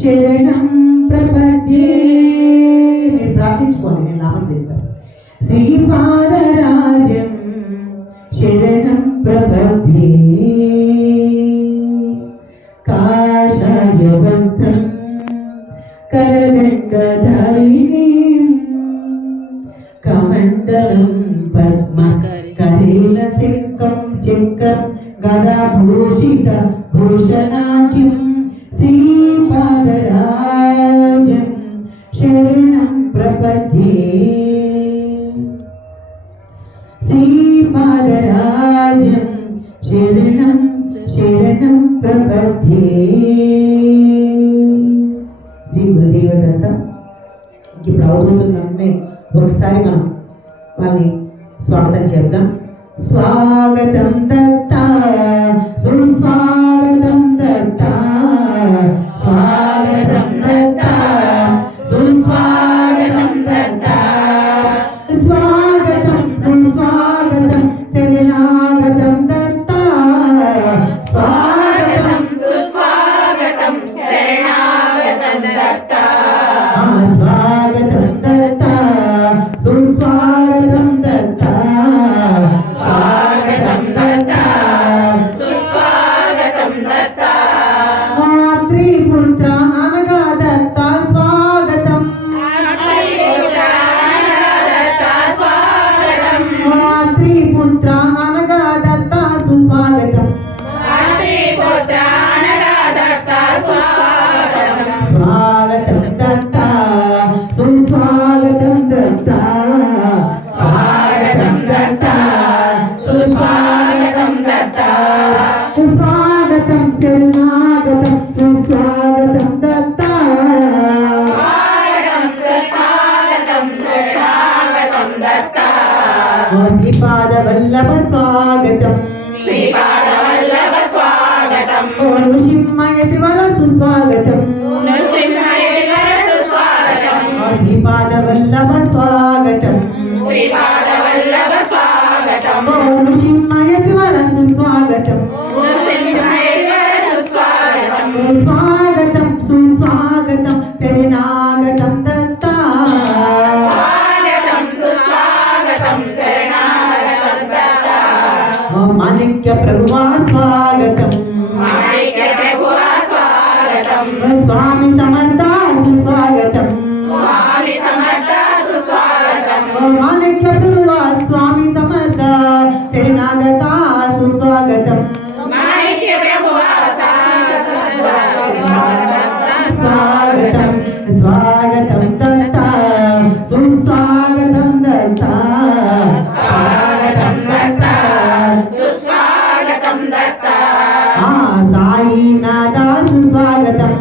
శరణం ప్రపద్యే. మీరు ప్రార్థించుకోండి, నేను నామం చేస్తాను. శ్రీపాదరాజం శరణం ప్రపద్యే. కాషాయ వస్త్రం కరదండధారిణీం కమండలం పద్మ కరేణ శంఖం చక్రం గదాభూషిత భూషణాఢ్యం శ్రీపాదరాజం శరణం ప్రపద్యే. శ్రీపాదరాజం శరణం శరణం ప్రపద్యే. శ్రీ గురుదేవ దత్త. ఇప్పుడు అవుతుందంటే ఒకసారి మనం వాళ్ళని స్వాగతం చెప్దాం. స్వాగతం దత్త, సుస్వాగతం దత్త, స్వాగతం దత్త, సుస్వాగతం దత్త, స్వాగతం సుస్వాగతం శరణాగతం దత్త, స్వాగతం సుస్వాగతం శరణాగతం దత్త, స్వాగతం దత్త, సుస్వాగతం దత్త, స్వాగతం దత్త, సుస్వాగతం దత్త. మాతృపుత్ర అనగా దత్త స్వాగతం, మాతృపుత్ర అనగా దత్త సుస్వాగతం, స్వాగతం దత్త, సుస్వాగతం దత్త, స్వాగతం దత్త, సుస్వాగతం దత్త, స్వాగతం శరణాగతం సుస్వాగతం దత్త, స్వాగతం సుస్వాగతం సుస్వాగతం దత్త. శ్రీపాద వల్లభ స్వాగతం, శ్రీపాద వల్లభ స్వాగతం, నృసింహయతి వర సుస్వాగతం, నృసింహయతి వర సుస్వాగతం, శ్రీపాద వల్లభ స్వాగతం, శ్రీపాద వల్లభ స్వాగతం, నృసింహయతి వర సుస్వాగతం, నృసింహయతి వర సుస్వాగతం, స్వాగతం సుస్వాగతం శరణాగతం దత్త, స్వాగతం సుస్వాగతం శరణాగతం దత్త. మాణిక్య ప్రభువా స్వాగతం, మాణిక్య ప్రభువా స్వాగతం, స్వామి సమర్థ సుస్వాగతం, స్వామి సమర్థ సుస్వాగతం, మాణిక్య ప్రభువా స్వామి సమర్థ శరణాగత సుస్వాగతం, మాణిక్య ప్రభువా స్వాగతం, స్వాగతం దత్త, సుస్వాగతం దత్త, స్వాగతం దత్త, సుస్వాగతం దత్త. సాయినాథ సుస్వాగతం,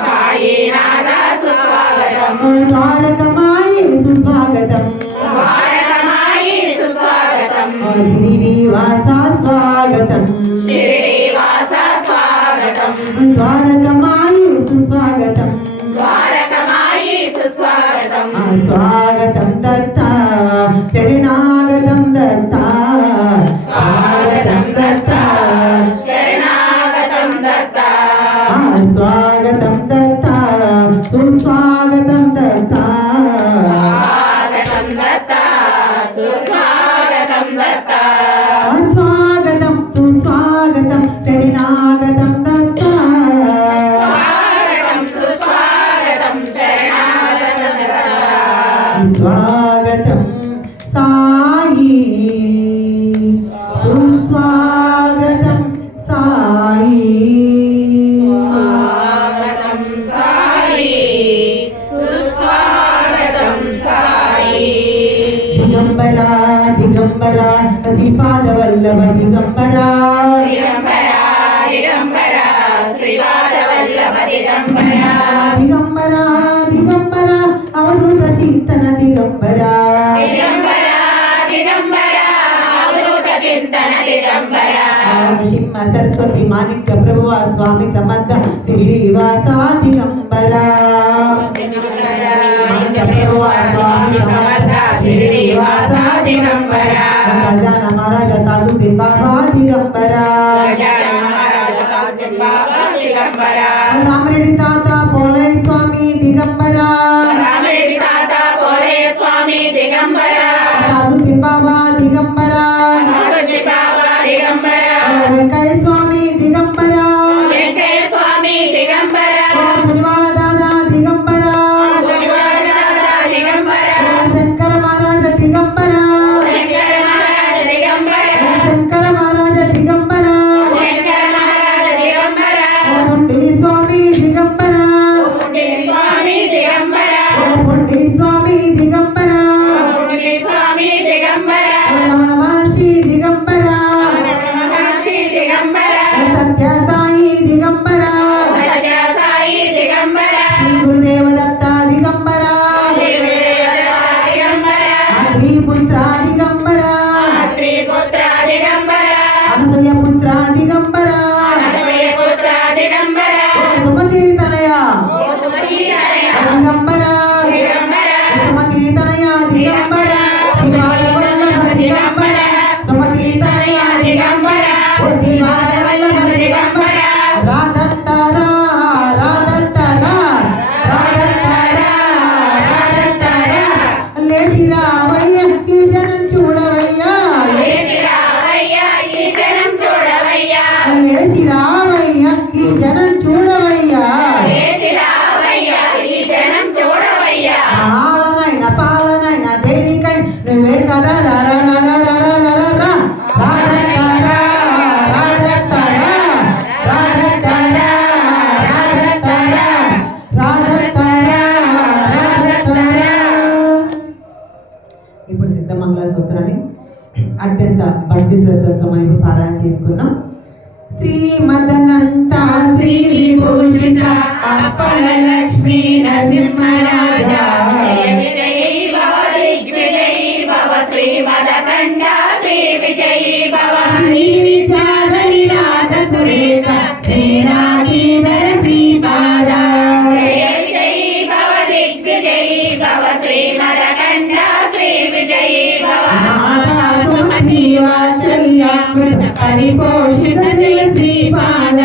సాయినాథ సుస్వాగతం, ద్వారకమాయి సుస్వాగతం, ద్వారకమాయి సుస్వాగతం, శ్రీనివాస స్వాగతం, శ్రీనివాస స్వాగతం, ద్వారకమాయి సుస్వాగతం, ద్వారకమాయి సుస్వాగతం, స్వాగతం దత్త శరణాగతం దత్త, స్వాగతం దత్త శరణాగతం దత్త, స్వాగతం దత్త సుస్వాగతం దత్త, స్వాగతం దత్త సుస్వాగతం దత్త, స్వాగతం సుస్వాగతం శరణాగతం దత్త, స్వాగతం సుస్వాగతం శరణాగతం దత్త. స్వాగతం సాయి, సుస్వాగతం సాయి, స్వాగతం సాయి, సుస్వాగతం సాయి. దిగంబర దిగంబర శ్రీపాద వల్లభ దిగంబర, దిగంబర దిగంబర శ్రీపాద వల్లభ దిగంబర, దిగంబర దిగంబర అవధూత చింతన దిగంబర, దిగంబర దిగంబర అవధూత చింతన దిగంబర, నృసింహ సరస్వతి మాణిక్య ప్రభువా స్వామి సమర్థ శ్రీనివాస దిగంబర, మాణిక్య ప్రభువా స్వామి సమర్థ శ్రీనివాస దిగంబర, గజాన మహారాజ తాజుద్దీన్ బాబా దిగంబర, గజాన మహారాజ తాజుద్దీన్ బాబా దిగంబర, రామరెడ్డి తాత పోల దిగంబర రామిరెడ్డి తాత పోలయ్య స్వామి దిగంబర తాజుద్దీన్ బాబా దిగంబర నాగోజీ బాబా దిగంబర వెంకయ్య స్వామి దిగంబర వెంకయ్య స్వామి దిగంబర పులివాల దాదా దిగంబర గుడివాడ దాదా దిగంబర శంకర మహారాజ దిగంబర శంకర మహారాజ దిగంబర శంకర మహారాజ దిగంబర శంకర మహారాజ దిగంబర పొండి స్వామి దిగంబర గుడి స్వామి దిగంబర పొండి స్వామి దిగంబర గుడి స్వామి దిగంబర రమణ మహర్షి దిగంబర మహర్షి దిగంబర సత్య సాయి దిగంబర సత్య సాయి దిగంబర శ్రీ గురుదేవ దత్త దిగంబర శ్రీ గురుదేవ దిగంబర శ్రీపుత్ర దిగంబర త్రిపుత్ర దిగంబర అనసూయ పుత్ర దిగంబర అనసూయ పుత్ర దిగంబర సుమతి తనయ సుమతి తనయ దిగంబర దిగంబర సుమతి తనయ దిగంబర శివాయ వల్లభ దిగంబర సుమతి తనయ దిగంబర శివాయ వల్లభ దిగంబర రాధత్తరా రాధత్తరా రాధత్తరా రాధత్తరా లేచి రావయ్య ఈ జనం చూడవయ్యా లేచి రావయ్యా ఈ జనం చూడవయ్యా లేచి రావయ్య ఈ జనం చూడవయ్యా లేచి రావయ్యా ఈ జనం చూడవయ్యా పాలనైన దేనికై నువ్వే కదా రా రా రా రా రా రా రా రా రాధత్తరా రాధత్తరా రాధత్తరా రాధత్తరా రాధత్తరా రాధత్తరా. ఇప్పుడు సిద్ధమంగళ సూత్రాన్ని అత్యంత భక్తి శ్రద్ధలతో మనం పారాయణ చేసుకున్నాం. శ్రీమదనంత శ్రీ విభూషిత అప్పల లక్ష్మీ నరసింహరాజా జయ విజయీ భవ దిగ్విజయీ భవ శ్రీమదకండ శ్రీ విజయీ భవ శ్రీ విద్యాధరి రాజ సురేఖ శ్రీరాగీధర శ్రీపాద జయ విజయీ భవ దిగ్విజయీ భవ శ్రీమదకండ శ్రీ విజయీ భవ మాతా సుమతి వాత్సల్యామృత పరిపోషిత జయ శ్రీపాద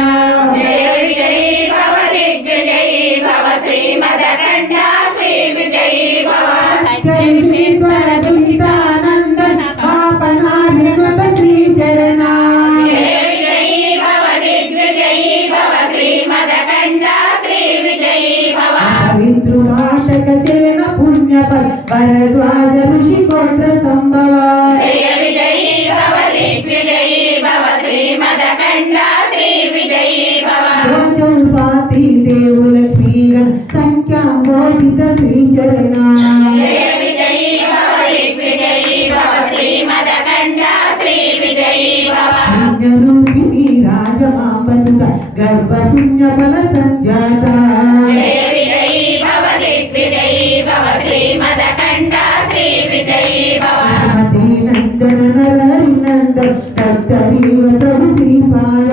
జయ విజయీ భవ దిగ్విజయీ భవ శ్రీమదకండ శ్రీ విజయీ భవ సత్యవిశ్వేశ్వర దుహితానందన పాపనాభిమత శ్రీచరణ జయ విజయీ భవ దిగ్విజయీ భవ శ్రీమదకండ శ్రీ విజయీ భవ పవిత్రుఘాతక చరణ పుణ్యఫల భరద్వాజ ఋషి గోత్ర సంభవ జయ విజయీ భవ దిగ్విజయీ భవ శ్రీమదకండ శ్రీ విజయీ భవ చౌపాతి దేవు లక్ష్మీగణ సంఖ్యాబోధిత శ్రీచరణ జయ విజయీ భవ దిగ్విజయీ భవ శ్రీమదకండ శ్రీ విజయీ భవ పుణ్యరూపిణి రాజమాంబసుత గర్భ పుణ్యఫల సంజాత జయ విజయీ భవ దిగ్విజయీ భవ శ్రీమదకండ శ్రీ విజయీ భవ మతి నందన నరనంద తత్తరీవ ప్రభు శ్రీపాద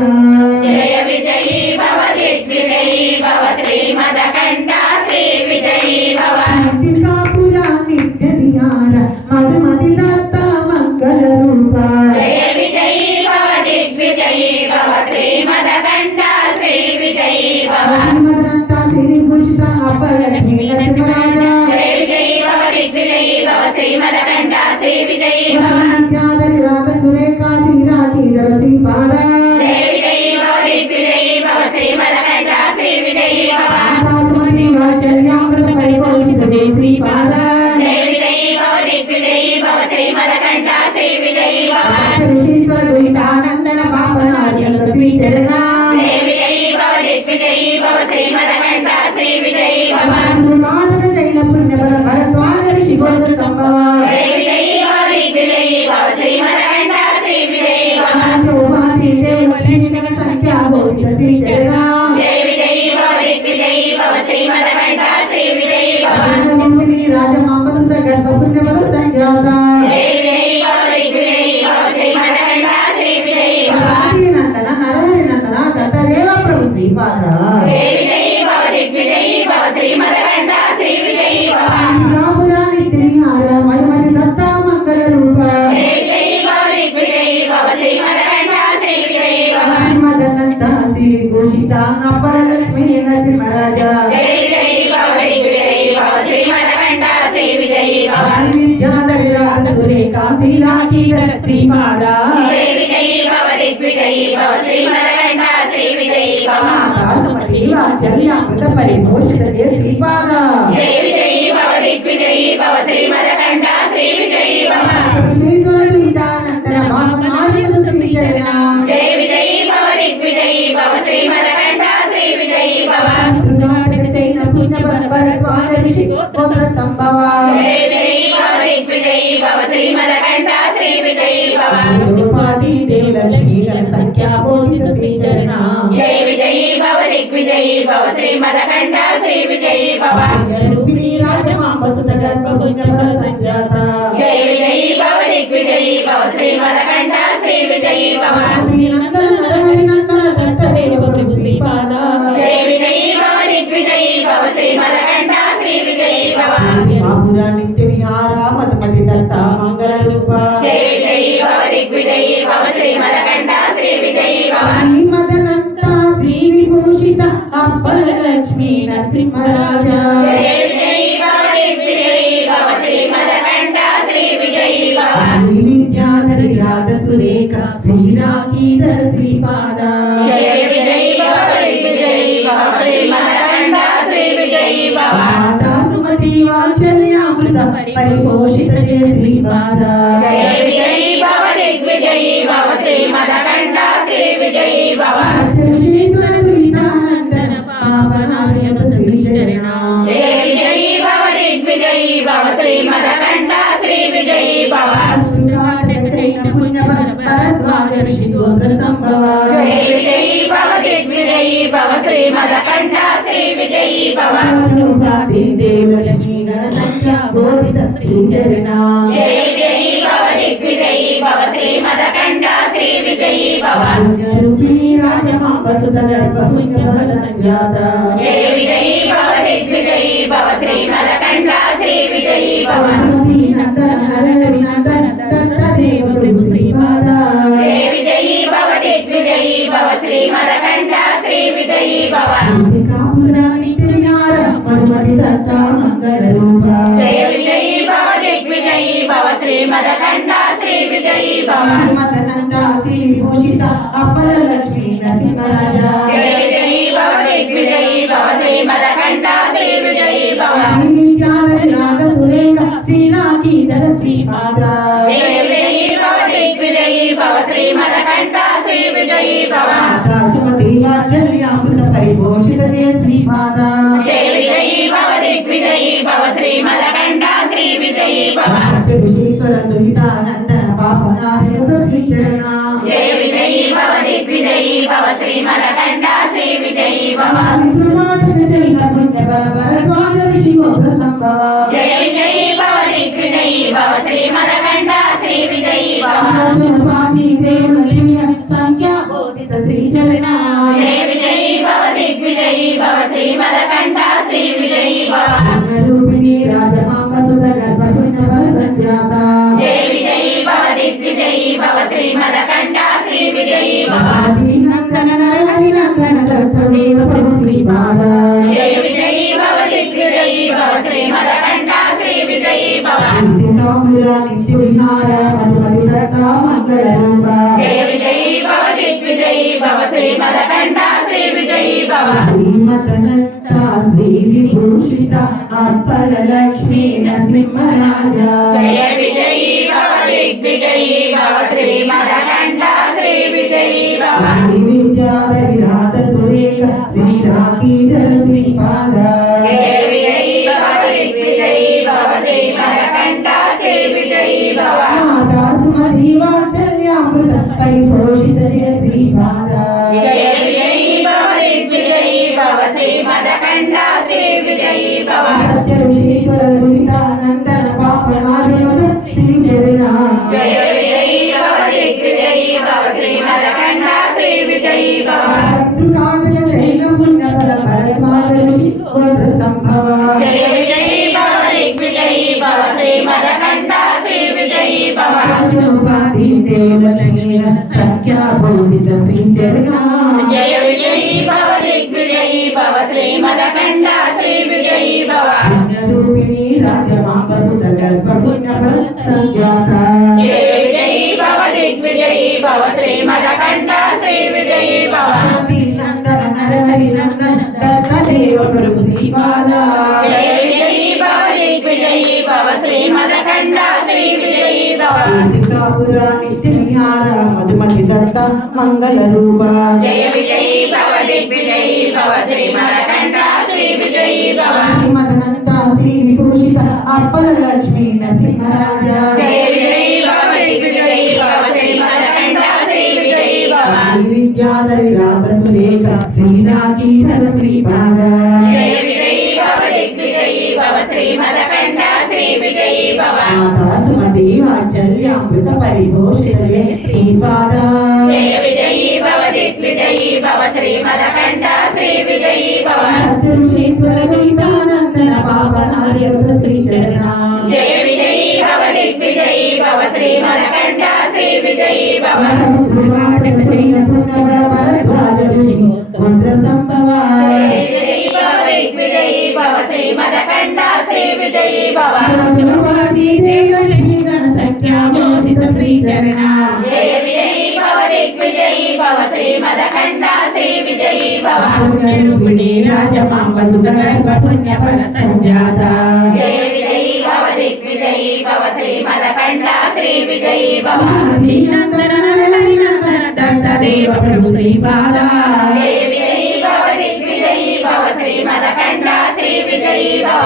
జయ విజయీ భవ దిగ్విజయీ భవ శ్రీమదకండ శ్రీ విజయీ భవ నిత్యకాపురా నిత్య విహార మధుమతి దత్త మంగళ రూప జయ విజయీ భవ దిగ్విజయీ భవ శ్రీమదకండ శ్రీ విజయీ భవ మధుమదంత శ్రీ భూషిత అప్పలక్ష్మీ నరసింహరాజ జయ విజయీ భవ దిగ్విజయీ భవ శ్రీమదకండ శ్రీ విజయీ భవ నిత్యాదరి రాగ సురేఖ శ్రీరాగీధర శ్రీపాద జయ విజయీ భవ దిగ్విజయీ భవ శ్రీమదకండ శ్రీ విజయీ భవ సుమతి వాత్సల్యామృత పరిపోషిత జయ శ్రీపాద జయ విజయీ భవ దిగ్విజయీ భవ శ్రీమదకండ శ్రీ విజయీ భవ ఋషీశ్వర దుహితానందన పాపనార్యంగ శ్రీచరణ జయ విజయీ భవ దిగ్విజయీ భవ శ్రీమదకండ శ్రీ విజయీ భవ మాధవ జైన పుణ్యబల భరద్వాజ ఋషి గోత్ర సంభవ జయ విజయీ భవ దిగ్విజయీ భవ శ్రీమదకండ శ్రీ విజయీ భవ చౌపాతి దేవు లక్ష్మీగణ సంఖ్యాబోధిత శ్రీచరణ జయ విజయీ భవ దిగ్విజయీ భవ శ్రీమదకండ శ్రీ విజయీ భవ రాజమంపిని రాజమాంబసుత గర్భ పుణ్యబల సంజాత జయ విజయీ భవ దిగ్విజయీ భవ శ్రీమదకండ శ్రీ విజయీ భవ నందన నరహరి నందన దత్తదేవ ప్రభు శ్రీపాద జయ విజయీ భవ దిగ్విజయీ భవ శ్రీమదకండ శ్రీ విజయీ భవ రాపురా నిత్య విహార మధుమతి దత్త మంగళ రూప జయ విజయీ భవ దిగ్విజయీ భవ శ్రీమదకండ శ్రీ విజయీ భవ మదనంత శ్రీ భూషిత అప్పల లక్ష్మీ నరసింహరాజ జయ విజయీ భవ దిగ్విజయీ శ్రీపాద జయ విజయీ భవ దిగ్విజయీ భవ శ్రీమదకంఠ శ్రీ విజయీ భవ సుమతి వాత్సల్యామృత పరిపోషిత జయ శ్రీపాద జయ విజయీ భవ దిగ్విజయీ భవ శ్రీమదకంఠ శ్రీ విజయీ భవ శ్రీస్వరూపితానందన భావనారిణ శ్రీచరణ జయ విజయీ భవ దిగ్విజయీ భవ శ్రీమదకంఠ శ్రీ విజయీ భవ త్రినాటక చైన పుణ్య భరద్వాజ ఋషి గోత్ర సంభవ జయ విజయీ భవ దిగ్విజయీ భవ శ్రీమదకంఠ శ్రీ విజయీ భవ ఉపాధి దేవలక్ష్మీ సంఖ్యాబోధిత శ్రీచరణ జయ విజయీ భవ దిగ్విజయీ భవ శ్రీమదకంఠ శ్రీ విజయీ భవ రూపిణి రాజమాంబ సుత గర్భ పుణ్యఫల సంజాత జయ విజయీ భవ దిగ్విజయీ భవ శ్రీమదకంఠ శ్రీ విజయీ భవ నందన నరహరి నందన దత్తదేవ ప్రభు శ్రీపాద జయ విజయీ భవ దిగ్విజయీ భవ శ్రీమదకంఠ శ్రీ విజయీ భవ బాపుర నిత్య విహార మధుమతి దత్త మంగళ రూప జయ విజయీ భవ దిగ్విజయీ భవ శ్రీమదకంఠ శ్రీ విజయీ భవ శ్రీమదనంత శ్రీ విభూషిత అప్పల లక్ష్మీ నరసింహరాజ జయ విజయీ భవ దిగ్విజయీ భవ శ్రీమదకంఠ శ్రీ విజయీ భవ శ్రీ విద్యాధరి రాధ సురేఖ శ్రీరాగీధర శ్రీపాద జయ విజయీ భవ దిగ్విజయీ భవ శ్రీమదకంఠ శ్రీ విజయీ భవ మాతా సుమతి వాత్సల్యామృత పరిపోషిత జయ శ్రీపాద జయ విజయీ భవ దిగ్విజయీ భవ శ్రీమదకంఠ శ్రీ విజయీ భవ సత్యవిశేశ్వర దురితానందన పాపనాలయత శ్రీచరణ జయ విజయీ భవ దిగ్విజయీ భవ శ్రీమదకంఠ శ్రీ విజయీ భవ శత్రుఘాతక చైన పుణ్య భరద్వాజ ఋషి గోత్ర సంభవ జయ విజయీ భవ దిగ్విజయీ భవ శ్రీమదకంఠ శ్రీ విజయీ భవ రూపాది దేవలక్ష్మీ గణ సంఖ్యా బోధిత శ్రీచరణ జయ విజయీ భవ దిగ్విజయీ భవ శ్రీమదకంఠ శ్రీ విజయీ భవ రూపిణి రాజమాంబ సుత గర్భ పుణ్యఫల సంజాత జయ విజయీ భవ దిగ్విజయీ భవ శ్రీమదకంఠ శ్రీ విజయీ భవ భగవతి నందన నరహరి నందన దత్తదేవ ప్రభు శ్రీపాద జయ విజయీ భవ దిగ్విజయీ భవ శ్రీమదకంఠ శ్రీ విజయీ భవ కాపుర నిత్య విహార మధుమతి దత్త మంగళ రూప జయ విజయీ భవ దిగ్విజయీ భవ శ్రీమదకంఠ శ్రీ విజయీ భవ శ్రీమదనంత శ్రీ విభూషిత అప్పల లక్ష్మీ నరసింహరాజ జయ విజయీ భవ దిగ్విజయీ భవ శ్రీమదకంఠ శ్రీ విజయీ భవ శ్రీ విద్యాధరి రాధ సురేఖ శ్రీరాగీధర శ్రీపాద జయ విజయీ భవ దిగ్విజయీ భవ శ్రీమదకంఠ శ్రీ విజయీ భవ మాతా సుమతి వాత్సల్యామృత పరిపోషిత జయ శ్రీపాద జయ విజయీ భవ దిగ్విజయీ భవ శ్రీమదకంఠ శ్రీ విజయీ భవ సత్యవిశేశ్వర దురితానందన పాపనారిత శ్రీచరణ జయ విజయీ భవ దిగ్విజయీ భవ శ్రీమదకంఠ శ్రీ విజయీ భవ విప్లవాటక చైన పుణ్య భరద్వాజ ఋషి గోత్ర సంభవ జయ విజయీ భవ దిగ్విజయీ భవ శ్రీమదకంఠ శ్రీ విజయీ భవ ఉపాధి దేవలక్ష్మీ సంఖ్యా బోధిత శ్రీచరణ జయ విజయీ భవ దిగ్విజయీ భవ శ్రీమదకంఠ శ్రీ విజయీ భవ రూపిణి రాజమాంబ సుత గర్భ పుణ్యఫల సంజాత జయ విజయీ భవ దిగ్విజయీ భవ శ్రీమదకంఠ శ్రీ విజయీ భవ నందన నరహరి నందన దత్తదేవ ప్రభు శ్రీపాద జయ విజయీ భవ దిగ్విజయీ భవ శ్రీమదకంఠ శ్రీ విజయీ భవ కాపుర నిత్య విహార మధుమతి దత్త మంగళ రూప జయ విజయీ భవ దిగ్విజయీ భవ శ్రీమదకంఠ శ్రీ విజయీ భవ శ్రీమదనంత శ్రీ విభూషిత అప్పల లక్ష్మీ నరసింహరాజ జయ విజయీ భవ దిగ్విజయీ భవ శ్రీమదకంఠ శ్రీ విజయీ భవ శ్రీ విద్యాధరి రాధ సురేఖ శ్రీరాగీధర శ్రీపాద జయ విజయీ భవ దిగ్విజయీ భవ శ్రీమదకంఠ శ్రీ విజయీ భవ మాతా సుమతి వాత్సల్యామృత పరిపోషిత జయ శ్రీపాద జయ విజయీ భవ దిగ్విజయీ భవ శ్రీమదకంఠ శ్రీ విజయీ భవ సత్య ఋషీశ్వర దురితానందన పాపనారిత శ్రీచరణ జయ విజయీ భవ దిగ్విజయీ భవ శ్రీమదకంఠ శ్రీ నరహరి నందన దత్తదేవ ప్రభు శ్రీపాద జయ విజయీ భవ దిగ్విజయీ భవ శ్రీమదకండ శ్రీ విజయీ భవ త్రిపుర నిత్య విహార మధుమతి దత్త మంగళ రూప జయ విజయీ భవ దిగ్విజయీ భవ శ్రీమదకండ శ్రీ విజయీ భవ శ్రీమదనంత శ్రీ విభూషిత అప్పల లక్ష్మీ నరసింహరాజ జయ విజయీ భవ దిగ్విజయీ భవ శ్రీమదకండ శ్రీ విజయీ భవ శ్రీ విద్యాధరి రాధ సురేఖ శ్రీరాకీధర శ్రీపాద జయ విజయీ భవ దిగ్విజయీ భవ శ్రీమదకండ శ్రీ విజయీ భవ మాతా సుమతి వాత్సల్యామృత పరిభూషిత శ్రీపాద జయ విజయీ భవ దిగ్విజయీ భవ శ్రీమదకండ శ్రీ విజయీ భవ ఋషీశ్వర గీతానందన పాపనార్యత శ్రీచరణ జయ విజయీ భవ దిగ్విజయీ భవ శ్రీమదకండ శ్రీ విజయీ భవ మంత్ర సంభవ జయ విజయీ భవ దిగ్విజయీ భవ శ్రీమదకండ శ్రీ విజయీ భవ సంఖ్యామోదిత శ్రీచరణ జయ విజయీ భవ దిగ్విజయీ భవ శ్రీమదకండ శ్రీ విజయీ భవ పుణ్యరూపిణి రాజమాంబ సుధగర్భ పుణ్య ఫల సంజాత జయ విజయీ భవ దిగ్విజయీ భవ శ్రీమదకండ శ్రీ విజయీ భవ నందన నందన దత్తదేవ ప్రభు శ్రీపాద జయ విజయీ భవ దిగ్విజయీ భవ శ్రీమదకండ శ్రీ విజయీ భవ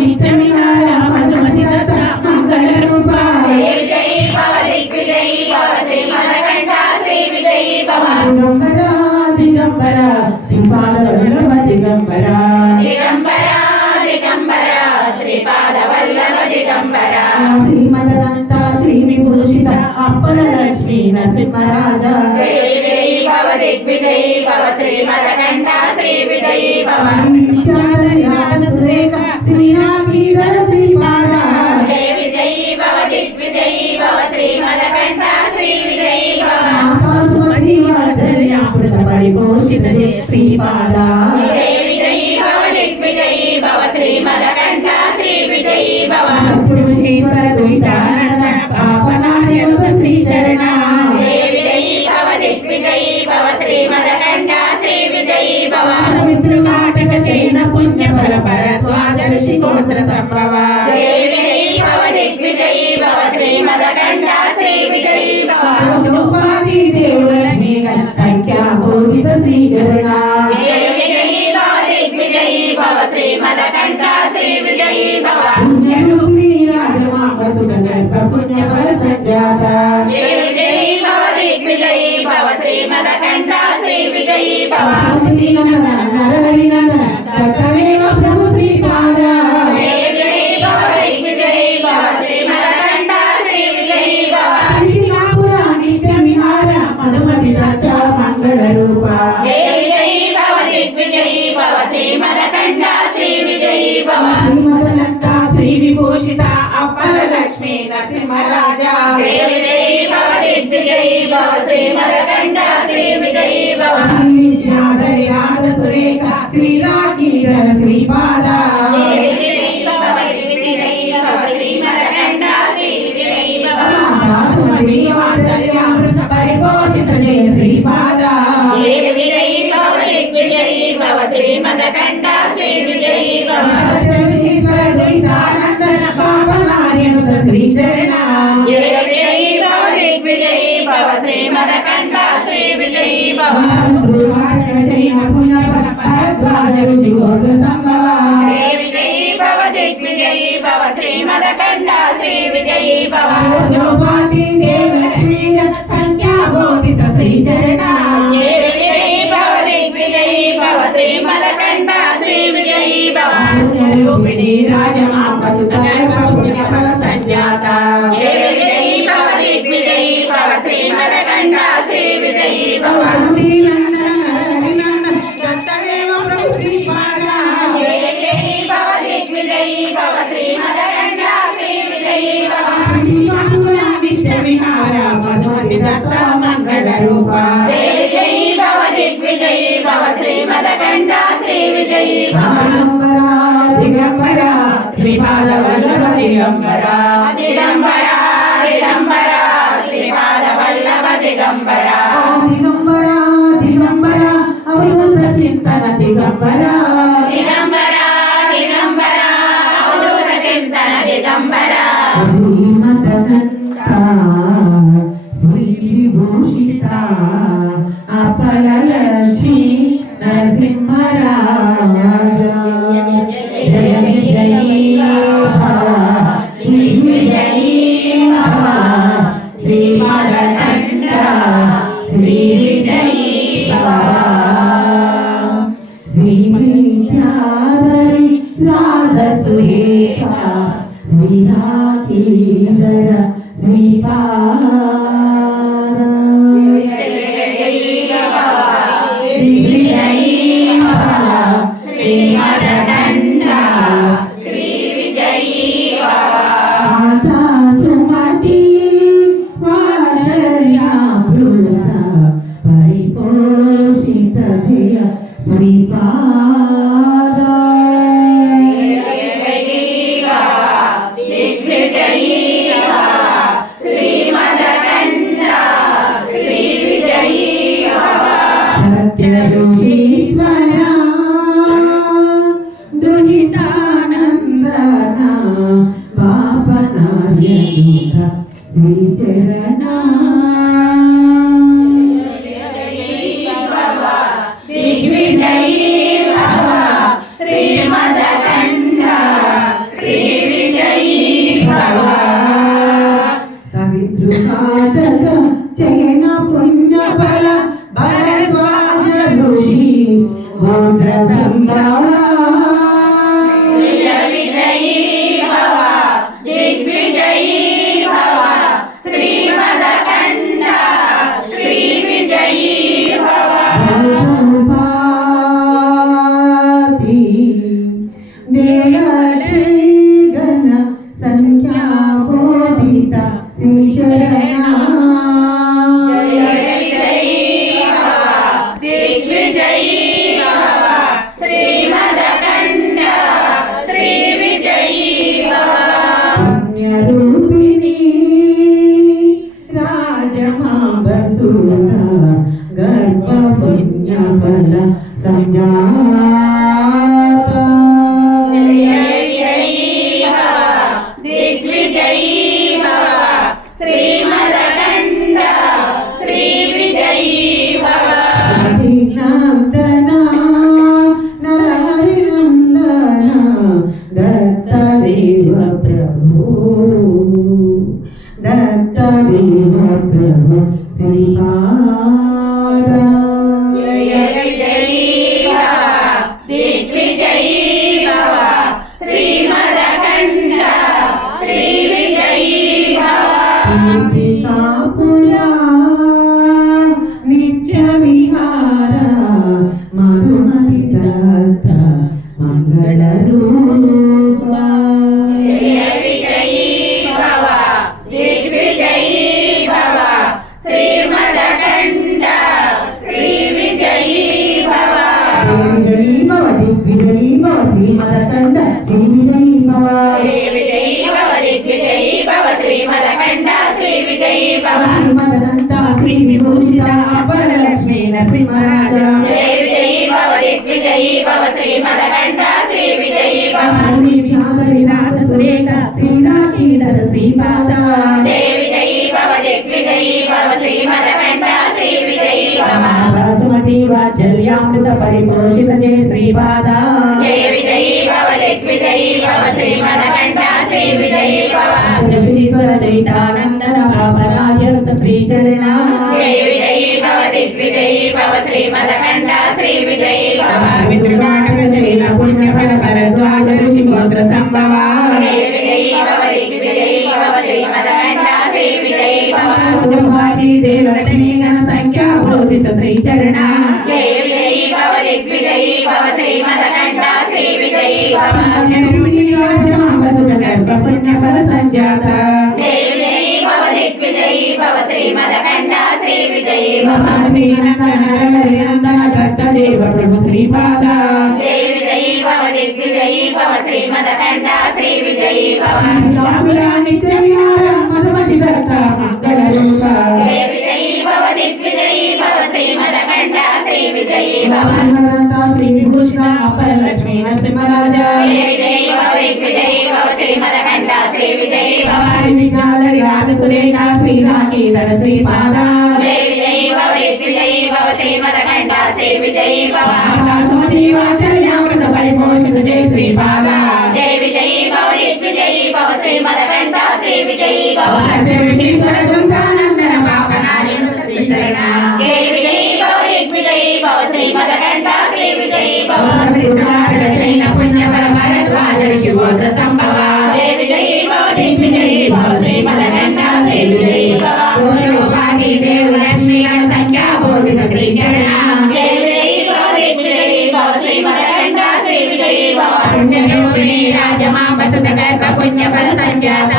నిత్య విహార మధుమతి దత్త మంగళ రూప జయ విజయీ భవ దిగ్విజయీ భవ శ్రీమదకండ శ్రీ విజయీ భవ దిగంబర దిగంబర శ్రీపాద వల్లభ దిగంబర దిగంబర దిగంబర శ్రీపాద వల్లభ దిగంబర శ్రీమదనంత శ్రీ విభూషిత అప్పల లక్ష్మీ నరసింహరాజ జయ విజయీ భవ దిగ్విజయీ భవ శ్రీమదకండ శ్రీ విజయీ భవ సురేఖ శ్రీరాకీధర శ్రీపాద జయ విజయీ భవ దిగ్విజయీ భవ శ్రీమదకండ శ్రీ విజయీ భవ మాతాసుమతి వాత్సల్యామృత పరిపోషిత శ్రీపాద జయ విజయీ భవ దిగ్విజయీ భవ శ్రీమదకండ శ్రీ విజయీ భవ ఋషీశ్వర ద్వైతానంద పాపనార్యత శ్రీచరణ జయ విజయీ భవ దిగ్విజయీ భవ శ్రీమదకండ శ్రీ విజయీ భవ పవిత్రకాటక చైన పుణ్య ఫల భరద్వాజ ఋషి గోత్ర సంభవ జయ విజయీ భవ దిగ్విజయీ భవ శ్రీమదకండ శ్రీ విజయీ భవ చౌపాతి దేవుల సంఖ్యాబోధిత శ్రీచరణ జయ విజయీ భవ దిగ్విజయీ భవ శ్రీమదకండ శ్రీ విజయీ భవ పుణ్యరూపిణి రాజమాంబ సుధగర్భ పుణ్య ఫల సంజాత జయ విజయీ భవ దిగ్విజయీ భవ శ్రీమదకండ శ్రీ విజయీ భవ నరహరి నందన దత్తదేవ ప్రభు శ్రీపాద జయ విజయీ భవ దిగ్విజయీ భవ శ్రీమదకండ శ్రీ విజయీ భవ శ్రీరాపుర నిత్య విహార మధుమతి దత్త మంగళ రూప జయ విజయీ భవ దిగ్విజయీ భవ శ్రీమదకండ శ్రీ విజయీ భవ శ్రీమదనంత శ్రీ విభూషిత అప్పల లక్ష్మీ నరసింహరాజ జయ విజయీ భవ దిగ్విజయీ భవ శ్రీమదకండ శ్రీ విజయీ భవ విద్యాధరి రాధ సురేఖ శ్రీరాకీధర శ్రీపాద జయ విజయీ భవ దిగ్విజయీ భవ శ్రీమదకండ శ్రీ విజయీ భవ దాసుమతి వాత్సల్యామృత పరిపోషిత జయ శ్రీపాద జయ విజయీ భవ దిగ్విజయీ భవ శ్రీమదకండ శ్రీ విజయీ భవ శ్రీశ్వర ద్వైతానందన పాపనార్యనుత శ్రీచరణ జయ విజయీ భవ దిగ్విజయీ భవ శ్రీమదకండ శ్రీ విజయీ భవ జయ విజయీ భవ దిగ్విజయీ భవ శ్రీమదకండ శ్రీ విజయీ భవ సంఖ్యాబోధిత శ్రీచరణ జయ విజయీ భవ దిగ్విజయీ భవ శ్రీమదకండ శ్రీ విజయీ భవ రూపిణి రాజమాంబ సుధగర్భ పుణ్య ఫల సంజాత జయ విజయీ భవ దిగ్విజయీ భవ శ్రీమదకండ శ్రీ విజయీ భవ దత్తదేవ ప్రభు శ్రీపాద జయ విజయీ భవ దిగ్విజయీ భవ శ్రీమదకండ శ్రీ విజయీ భవ నిత్య విహార మధుమతి దత్త మంగళ రూప జయ విజయీ భవ దిగ్విజయీ భవ శ్రీమదకండ శ్రీ విజయీ భవ దిగంబర శ్రీపాద వల్లభ దిగంబర దిగంబర దిగంబర శ్రీపాద వల్లభ దిగంబర దిగంబర దిగంబర దిగంబరా దిగంబర దిగంబర అవధూత చింతన దిగంబర శ్రీమదనంత శ్రీ విభూషిత అపలలక్ష్మీ నరసింహరాజ జయ విజయీ భవ దిగ్విజయీ భవ శ్రీమదనంత శ్రీ విజయీ భవ శ్రీ విద్యాధరి రాధ సురేఖ శ్రీరాధీధర శ్రీపాద దిగ్విజయీ భవ శ్రీమదనంద శ్రీ విజయీ భవ మాతా సుమతి వాత్సల్యామృత పరిపోషిత జయ శ్రీపాద దిగ్విజయీ భవ శ్రీమదకండ శ్రీ విజయీ భవ సత్యరూపీశ్వర దుహితానందన పాపనార్యనుత శ్రీచరణ దిగ్విజయీ భవ శ్రీమదకండ శ్రీ విజయీ భవ సవితృకాదక చయన పుణ్యఫల భరద్వాజ ఋషి గోత్ర సంభవ జయ విజయీ భవ దిగ్విజయీ భవ శ్రీమదకండ శ్రీ విజయీ భవ భూపాతి దేవీ గణ సంఖ్యాబోధిత శ్రీచరణ జయ విజయీ భవ దిగ్విజయీ భవ శ్రీమదకండ శ్రీ విజయీ భవ పుణ్యరూపిణి రాజమాంబసూత గర్భ పుణ్యఫల సంజాత జయ విజయీ భవ దిగ్విజయీ భవ శ్రీమదకండ శ్రీ విజయీ భవ నందన నరహరి నందన దత్తదేవ ప్రభు దత్తదేవ ప్రభు శ్రీపాద జయ విజయీ భవ దిగ్విజయీ భవ శ్రీమదకండ శ్రీ విజయీ భవ కాపురా నిత్య విహార మధుమతి దత్త మంగళ రూప జయ విజయీ భవ దిగ్విజయీ భవ శ్రీమదకండ శ్రీ విజయీ భవ విజయీ భవ దిగ్విజయీ భవ శ్రీమదకండ శ్రీ విజయీ భవ జయ విజయీ భవ దిగ్విజయీ భవ శ్రీమదకండ శ్రీ విజయీ భవ శ్రీమదనంత శ్రీ విభూషిత అపరలక్ష్మీ నరసింహరాజ జయ విజయీ భవ దిగ్విజయీ భవ శ్రీమదకండ శ్రీ విజయీ భవ విద్యాధరినాథ సురేఖ శ్రీరాధీధర శ్రీపాద జయ విజయీ భవ దిగ్విజయీ భవ శ్రీమదకండ శ్రీ విజయీ భవ బాసుమతి వాత్సల్యామృత పరిపోషిత జయ శ్రీపాద జయ విజయీ భవ దిగ్విజయీ భవ శ్రీమదకండ శ్రీ విజయీ భవ జగదీశ్వర దైతానందన పాపరాయత శ్రీచరణ జయ విజయీ భవ దిగ్విజయీ భవ శ్రీమదకండ శ్రీ విజయీ భవ వితృకాటక జైన పుణ్యఫల భరద్వాజ ఋషి గోత్ర సంభవ జయ విజయీ భవ దిగ్విజయీ భవ శ్రీమదకండ శ్రీ విజయీ భవ ఉజుభాజీ దేవలక్ష్మీ గణ సంఖ్యా బోధిత శ్రీచరణ జయ విజయీ భవ దిగ్విజయీ భవ శ్రీమదకండ శ్రీ విజయీ భవ గర్భ పుణ్యఫల సంజాత జయ విజయీ భవ దిగ్విజయీ భవ శ్రీమదకండ శ్రీ విజయీ భవ నందన దత్త దేవ ప్రభు శ్రీపాద జయ విజయీ భవ దిగ్విజయీ భవ శ్రీమదకండ శ్రీ విజయీ భవ నిత్య విహార మధుమతి దత్త మంగళ రూప జయ విజయీ భవ దిగ్విజయీ భవ శ్రీమదకండ శ్రీ విజయీ భవ శ్రీ విభూషిత పరలక్ష్మీ నరసింహరాజా జయ విజయీ భవ దిగ్విజయీ భవ శ్రీమదకంఠ శ్రీ విజయీ భవ విజ్ఞానరి రాజ సురేఖ శ్రీరాకేతన శ్రీపాద జయ విజయీ భవ దిగ్విజయీ భవ శ్రీమదకంఠ శ్రీ విజయీ భవ సుమతీవాచల్యామృత పరిపోషిత జయ శ్రీపాద జయ విజయీ భవ దిగ్విజయీ భవ శ్రీమదకంఠ శ్రీ విజయీ భవ విశ్వేశ్వర దుర్గానందన పాపనారి శ్రీచరణ జయ విజయీ భవ దిగ్విజయీ భవ శ్రీమదకంఠ శ్రీ విజయీ భవ చైన పుణ్యపర భరద్వాజ ఋషిగోత్ర సంభవ జయ విజయీ భవ దిగ్విజయీ భవ శ్రీమదకంఠ శ్రీ విజయీ భవ గోలోపాది దేవు లక్ష్మీ గణ సంఖ్యా బోధిత శ్రీచరణ జయ విజయీ భవ దిగ్విజయీ భవ శ్రీమదకంఠ శ్రీ విజయీ భవ పుణ్యరూపిణి రాజమాంబ సుత గర్భ పుణ్యఫల సంజాత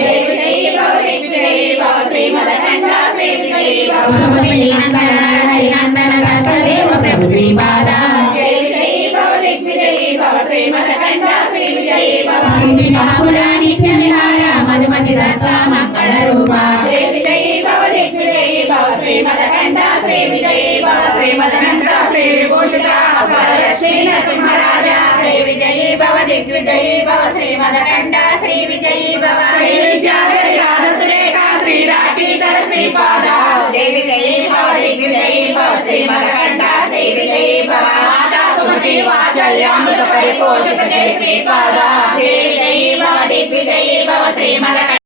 జయ విజయీ భవ దిగ్విజయీ భవ శ్రీమదకంఠ శ్రీ విజయీ భవ సుమతీనందన హరినందన దత్తదేవ ప్రభు శ్రీపాద జయ విజయీ భవ దిగ్విజయీ భవ శ్రీమదకంఠ శ్రీ విజయీ భవ పురా నిత్య విహార మధుమతి దత్త మంగళ రూప జయ విజయీ భవ దిగ్విజయీ భవ శ్రీమదకంఠ శ్రీ విజయీ భవ శ్రీమదనంత శ్రీ విభూషిత వరలక్ష్మీ నరసింహరాజా జయ విజయీ భవ దిగ్విజయీ భవ శ్రీమదకంఠ శ్రీ విజయీ భవ శ్రీ విద్యాధరి రాధ సురేఖ శ్రీ రాకీధర శ్రీపాద జయ విజయీ భవ దిగ్విజయీ భవ శ్రీమదకంఠ శ్రీ విజయీ భవ మాతా సుమతి వాత్సల్యామృత పరిపోషిత జయ శ్రీపాద జయ విజయీ భవ దిగ్విజయీ భవ శ్రీమదకంఠ